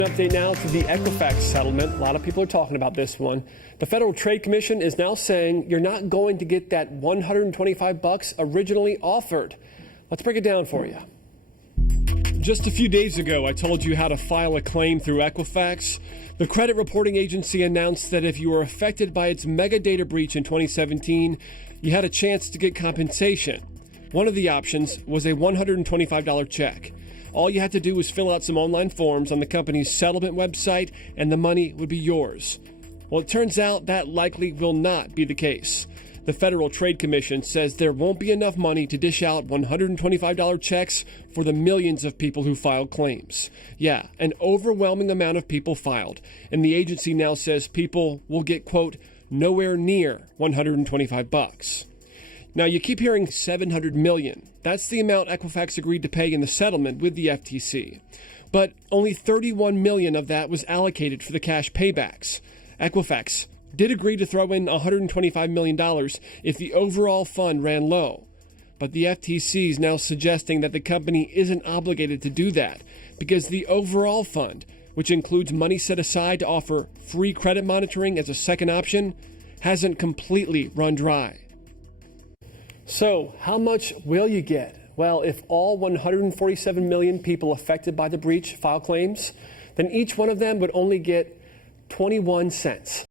Update now to the Equifax settlement. A lot of people are talking about this one. The Federal Trade Commission is now saying you're not going to get that $125 originally offered. Let's break it down for you. Just a few days ago, I told you how to file a claim through Equifax. The credit reporting agency announced that if you were affected by its mega data breach in 2017, you had a chance to get compensation. One of the options was a $125 check. All you had to do was fill out some online forms on the company's settlement website, and the money would be yours. Well, it turns out that likely will not be the case. The Federal Trade Commission says there won't be enough money to dish out $125 checks for the millions of people who filed claims. Yeah, an overwhelming amount of people filed, and the agency now says people will get, quote, nowhere near $125. Now, you keep hearing $700 million. That's the amount Equifax agreed to pay in the settlement with the FTC. But only $31 million of that was allocated for the cash paybacks. Equifax did agree to throw in $125 million if the overall fund ran low. But the FTC is now suggesting that the company isn't obligated to do that because the overall fund, which includes money set aside to offer free credit monitoring as a second option, hasn't completely run dry. So, how much will you get? Well, if all 147 million people affected by the breach file claims, then each one of them would only get 21 cents.